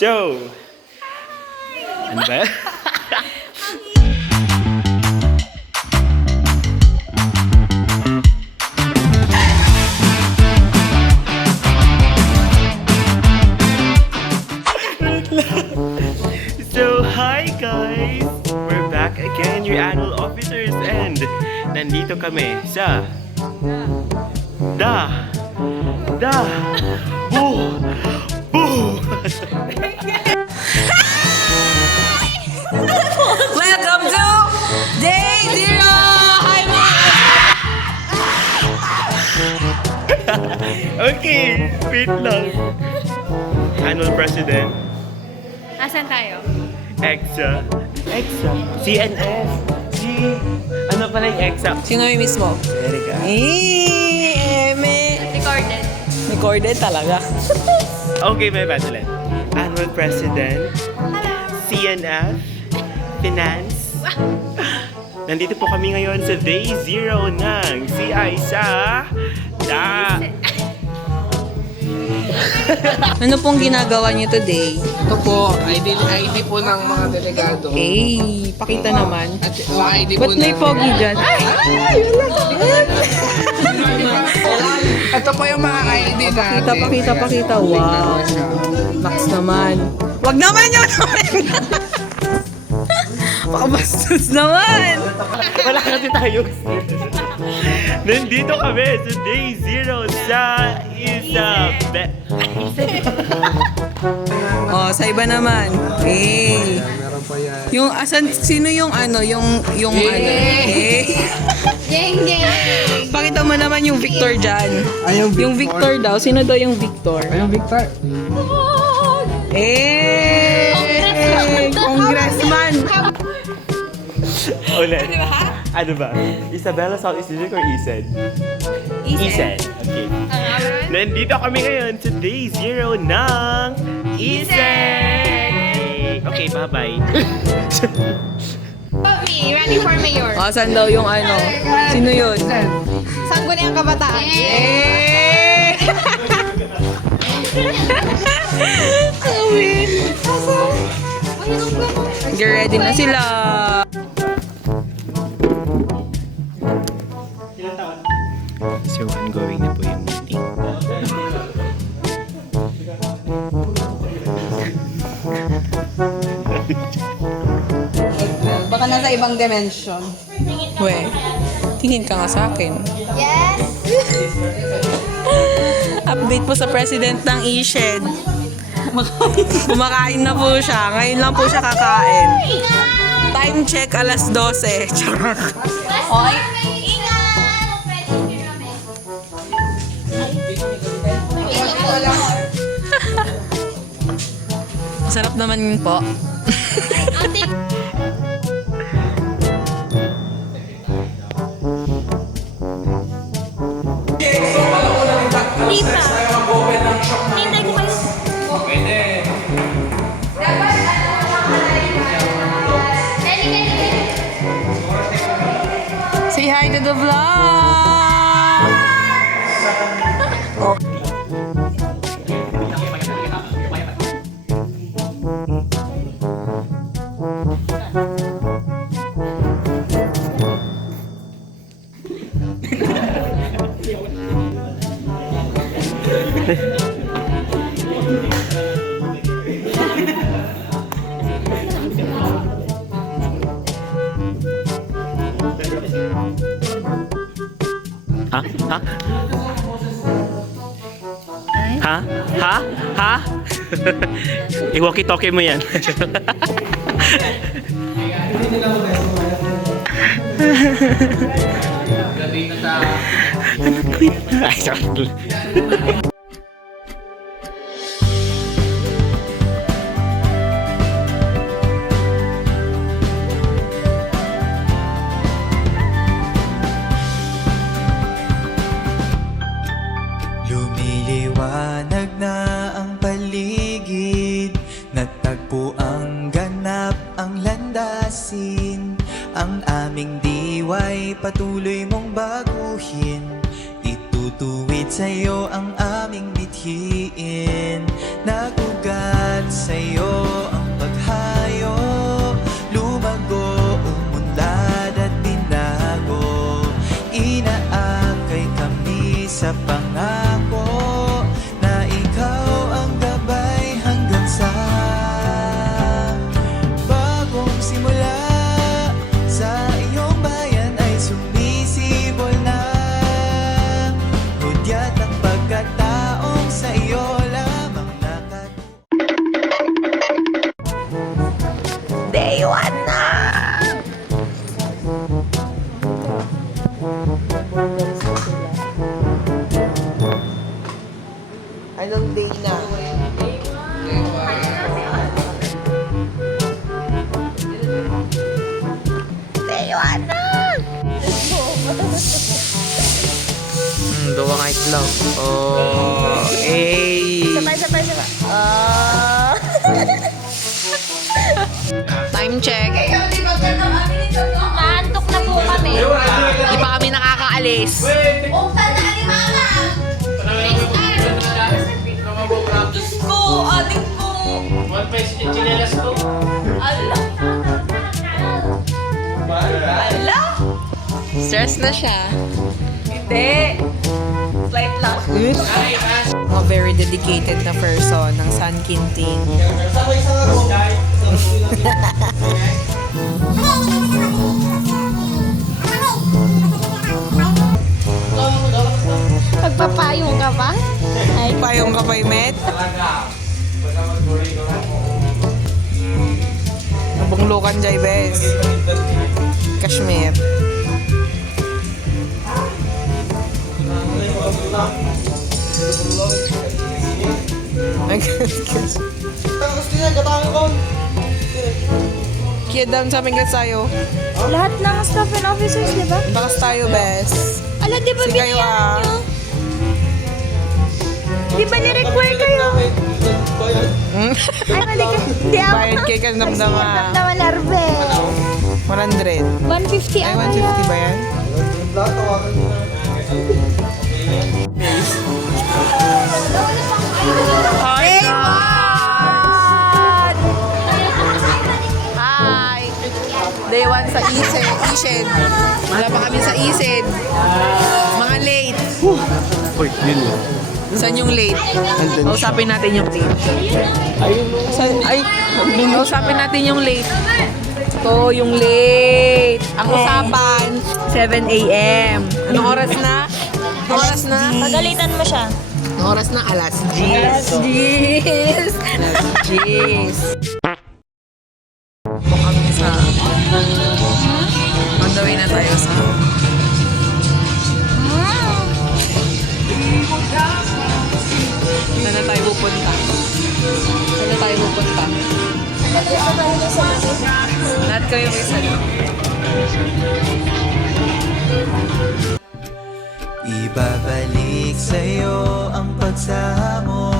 Joe! Ano ba? So, hi guys! We're back again, your annual officers, and nandito kami sa Boo! Welcome to Day Zero! Hi, Okay, wait lang. Annual President, Asan tayo? EXA, CNS, ano pala yung EXA? Sino yung mismo? Erika. Eme! Recorded. Recorded talaga. Okay, may batulan. Annual President, CNF, Finance. Nandito po kami ngayon sa Day Zero ng CI sa Ano pong ginagawa niyo today? Ito po, ID po ng mga delegado. Okay, pakita naman. At ID po Ba't may pogi dyan? Ito po yung mga ID natin. Pakita. Wow. Max naman. Wag naman yun! Pakabastos naman! Wala kasi tayo. Nandito kami sa Day Zero sa Oh, sa iba naman. Okay. Meron pa yan. Yung asan sino yung ano, yung ano? Eh. Yeng, yeng! Pakita mo naman yung Victor diyan. Ay, Yung Victor daw, sino daw yung Victor? Ayun, Victor. Congressman. Ulit. Ano ba? Isabela Southeast District or Ised? Ised. Okay. Nandito kami ngayon sa Day Zero ng Ised! Okay, bye-bye. Me, running for mayor. Asan daw yung ano? Sino yun? Sangguniang Kabataan. Get ready na sila. So, ongoing na po yung meeting. Baka nasa ibang dimension. We, tingin ka nga sa akin. Yes! Update po sa president ng Ished. Kumakain na po siya. Ngayon lang po siya kakain. Time check, alas 12. Charot. Okay. Sarap naman yun po. Tita! Hintay ko kayo. Say hi to the vlog! Ha? Ha? Ha? Ha? I-walkie-talkie mo yan. Ay, sorry. Lumiliwanag na ang paligid, natagpo ang ganap ang landasin. Ang aming diwa'y patuloy mong baguhin, itutuwid sa'yo ang aming bithiin. Nagugat sa'yo ang paghayo, lumago, umunlad at binago. Inaakay kami sa pangako na ikaw ang gabay hanggang sa bagong simula. Sa iyong bayan ay sumisibol na, hudyat ang pagkataong sa iyo lamang Day 1 na! Anong day na? Day 1 na! Duwa nga itlog. Oh, hey! Sabay. Time check. Naantok na po kami. Di pa kami nakakaalis. Diyos ko, ating ko. Ala. Stress na siya. Hindi. Flight lang. A very dedicated na person ng San Quintin. Pagpapayong ka pa? Ay, Payong ka pa, Met? Nabunglukan dyan, bes. Kashmir. Kiyadam sa aming tayo. lahat ng staff and officers, di ba? Bakas tayo, bes. Ala, di ba Sige kayo, binayaran nyo? Di ba ni-require kayo? Ay, mali ka. Hindi ako. Bayad kay Kandamdama. Damdaman larve. 100. 150 Ay, ang 150 ba yan? Hey, Juan! Hi! Day 1 sa Ised. Wala pa kami sa Ised. Mga late. Uy, yun lang. Saan yung late? Kausapin natin yung late. Kausapin natin yung late. Ito yung late. Ang usapan, 7 a.m. Anong oras na? Anong oras na? Pagalitan mo siya. Anong oras na? Alas 10. Alas 10. Po kami sa... On the way na tayo sa... Saan na tayo pupunta? Saan na tayo pupunta? Lahat kayo may sagot. Ibabalik sa'yo ang pagsamo,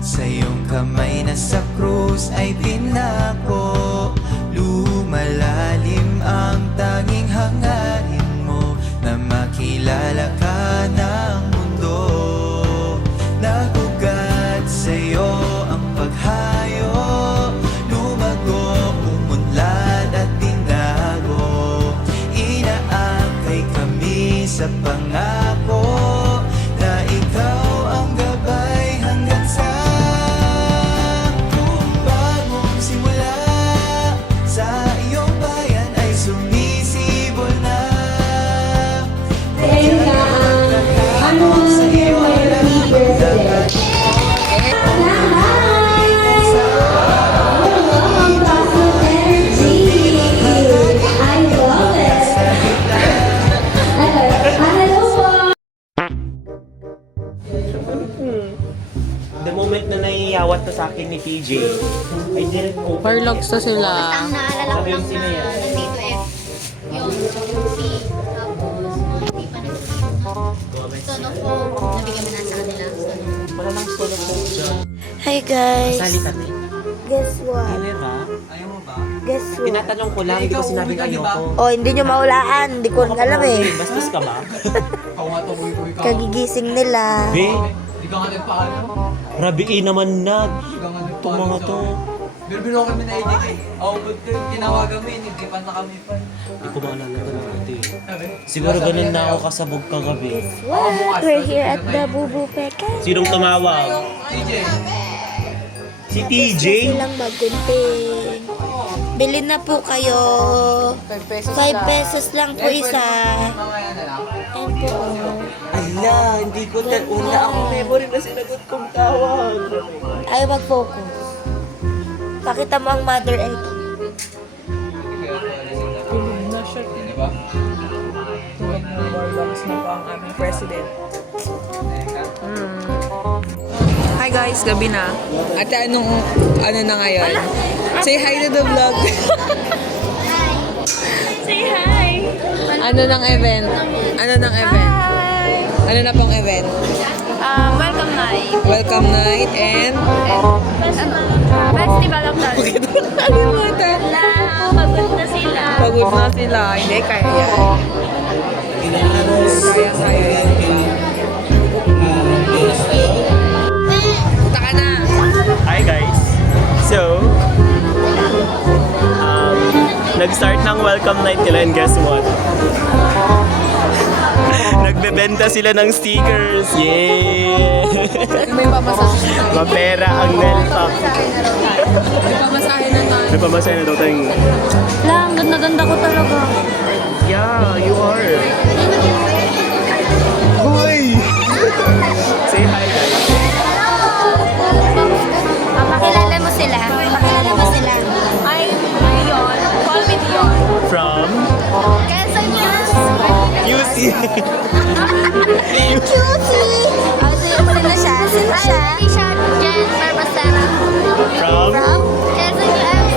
sa iyong kamay na sa krus ay pinako. Lumalalim ang tanging hangarin mo, na makilala ka ng mundo. Nagugat sa'yo ang paghayo, lumago, umunlad at binago. Inaakay kami sa pangako na ikaw ang gabay hanggang sa bagong simula. Sa iyong bayan ay sumisibol na. Sa iyo The moment na naiyawat na sa akin ni PJ, I didn't open Parlogs na sila. Ang naalala ko Sabi lang yung sino yan? nandito yung C, tapos hindi pa Sono po, nabigyan mo na sa kanila. Wala nang solo po. Hi guys! Sali kami. Guess what? Hindi ba? Guess what? Tinatanong ko lang, hindi ko sinabing ayoko. Oh, hindi nyo maulaan. Hindi ko rin alam eh. Bastos ka ba? Kagigising nila. Be, Rabiin naman na. Itong mga to. Bilbilo kami na ID kay. Aubot ko yung tinawagan mo, hindi pa na kami pa. Hindi ko maalala talaga ito Siguro ganun na ako kasabog kagabi. What? We're here at the Bubu Peka. Sinong tumawag? Si TJ? Silang magunting. Bilhin na po kayo. 5 pesos 5 pesos lang po isa. Ayan po. Ala, hindi ko una akong memory na sinagot kong tawag. Ay, mag-focus. Pakita mo ang mother egg. na shirt. Diba? Tulad ng Warlocks na pa ang aming president. Hi guys, gabi na. Ate, ano na ngayon? Say hi to the vlog. Say hi! Ano ng event? Ano ng event? Ano na pong event? Welcome night. Welcome night and... Festival of Dance. Kalimutan. Pagod na sila. Pagod na sila. Hindi, kaya yan. Kaya yan. Punta ka na. Hi guys! So, nag-start ng welcome night nila and guess what? Nagbebenta sila ng stickers! Yay! May pamasahe. Mapera ang Nelpap. May pamasahe na tayo. May pamasahe na daw tayong... Lang, ganda-ganda ko talaga. Yeah, you are. Hoy! Say hi guys. Pakilala mo sila. Pakilala mo sila. I'm Dion. Call me Dion. From Quezon News. QC. Cutie! Sino siya? Sino siya? Alicia Jen Barbacera. From? From Quezon News.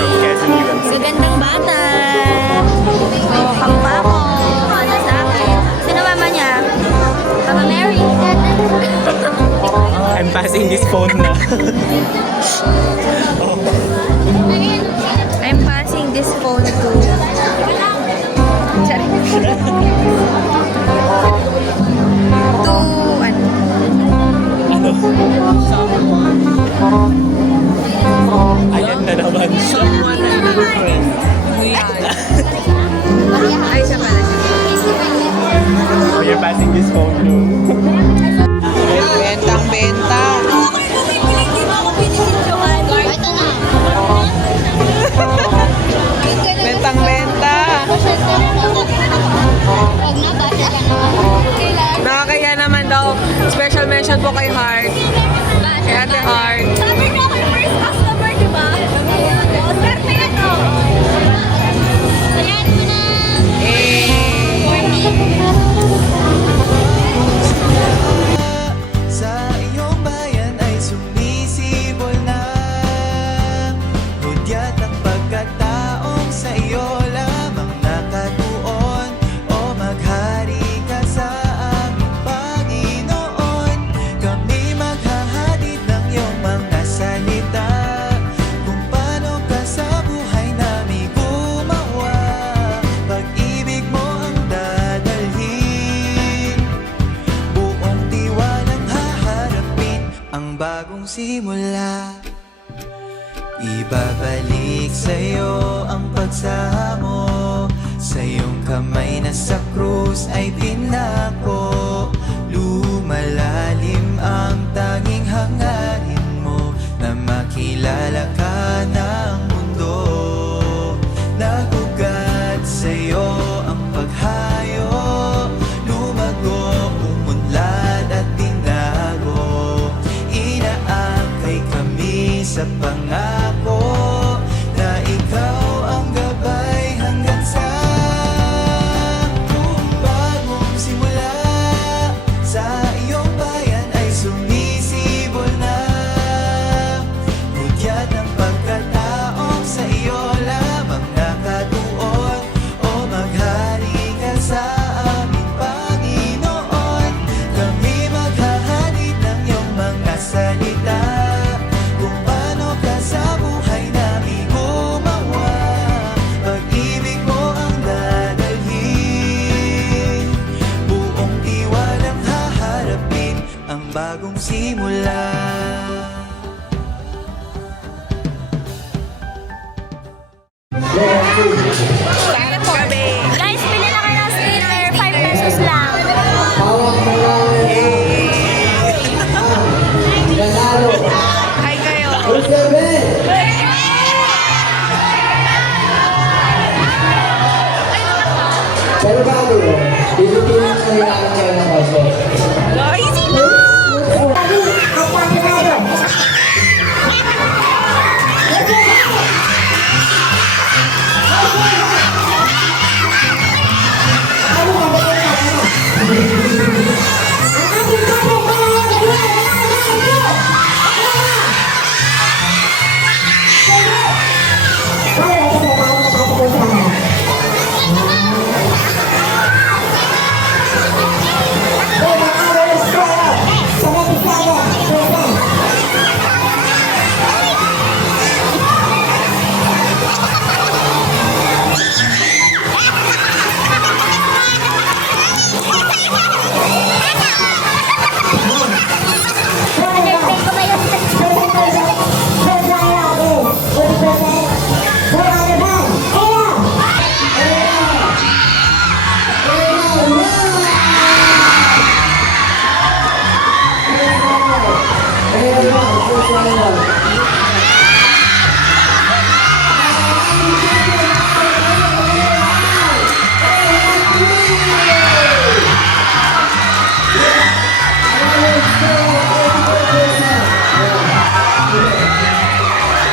From Quezon UMC. Gagandang bata. Oh, kampa ko. Ano sa akin? Sino mama niya? Mama Mary. I'm passing this phone na. I'm passing this phone to... Sorry. To... Ano? Ayan na naman siya. Ay, siya pala. Oh, you're passing this phone to... Bentang-benta. Ito na. Bentang-benta. Huwag na, bata ka naman. Nakakaya naman daw. Special mention po kay Heart. Kay Ate Heart. Sabi ko ako yung first customer, di ba? O, swerte yan, o. Ayan mo na. Sa iyong bayan ay sumisibol na. Hudyat ang pagkataong sa iyo lamang nakatuon. O maghari ka sa aming Panginoon. Kami maghahadid ng iyong mga salita. Kung paano ka sa buhay namin gumawa. Pag-ibig mo ang dadalhin. Buong tiwalang haharapin ang bagong simula. Ibabalik sa'yo ang pagsamo. Sa iyong kamay na sa krus ay pinako. Lumalalim ang tanging hangarin mo na makilala ka ng mundo. Nagugat sa'yo ang paghayo. Lumago, umunlad at tinago. Inaakay kami sa pangako na ikaw ang gabay hanggang sa bagong simula. Sa iyong bayan ay sumisibol na. Hudyat ang pagkataong sa iyo lamang nakatuon. O maghari ka sa aming Panginoon. Kami maghahadid ng iyong mga salita. Kung paano ka sa Guys, pili na kayo ng sticker. 5 pesos lang. Hi kayo. Guys,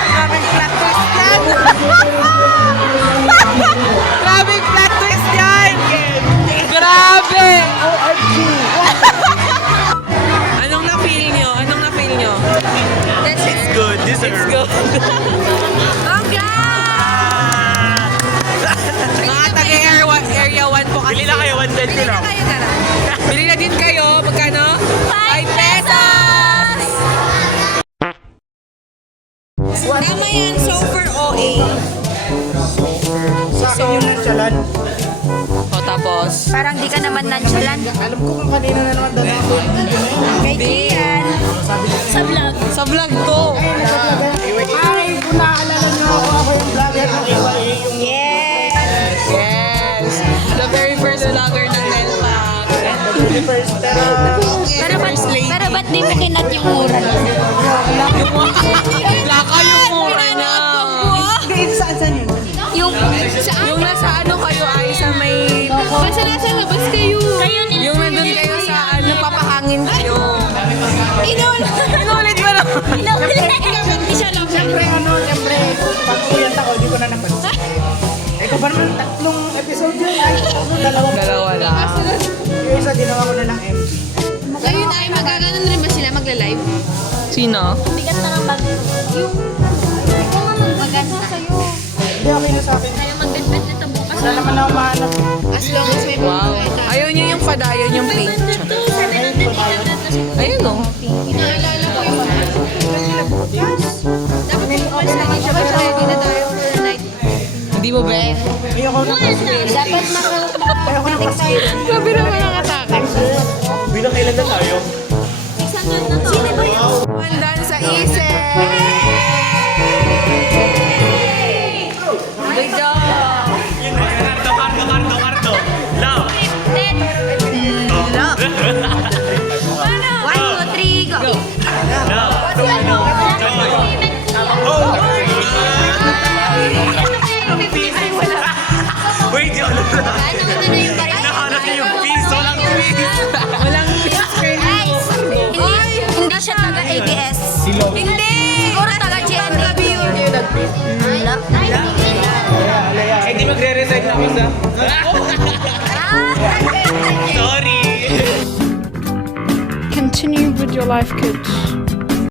Grabing plot twist yan! Grabing plot twist yan! Grabe! Anong na-feel nyo? Anong na-feel nyo? It's good. This is good. Mga taga-area 1 po kasi. Bili na kayo, 110 ko lang. Bili na din kayo. Magkano? 5 pesos! Tama yan. So for OA. Sa akin yung nonchalant. O tapos? Parang di ka naman nonchalant. Alam ko kung kanina na naman dala ko. Kay Kian. Sa vlog. Sa vlog to. Ay, kung naaalala nyo ako yung vlogger ng Iwalay, yung Yes. The very first vlogger ng Nelpac. first Pero ba't di mo kinat yung mura nun? Laka yung mura niya. Yung nasa ano kayo ay sa may... Basta nasa labas kayo. Kayo nila. Yung nandun kayo sa ano, papahangin kayo. Inulit mo na. Hindi siya lang. Siyempre, pag uyanta ko, di ko na napansin. Ito pa naman, 3 episode yun. Ay, Dalawa lang. yung isa, ginawa ko na ng M. Kayo na ay magaganon rin ba sila magla-live? Sino? Bigat na ng bag. Yung... Ikaw nga magmaganda sa'yo. Hindi, okay na sa akin. Kaya magbitbit nito bukas. Wala naman ako mahanap. As long as may Wow. Ayaw niyo yung padayon yung pink. Ayun o. Inaalala ko yung dapat pumalis na din siya kasi ready na tayo for the night. Hindi mo ba? Ayoko na Dapat Ayoko na kasi. Sabi naman ang atake. Bilang kailan na tayo? Sino ba yun? Mandan sa isip. Good job. Kardo. Love. Love. 1, 2, 3, go! Love. Wait, yun. Nahanap niyo yung piece. Walang piece. Walang piece kayo. Guys, hindi siya taga-ABS. Hindi! Siguro taga-GMA. Eh, di magre-resign na ako sa... Sorry. Continue with your life, kids.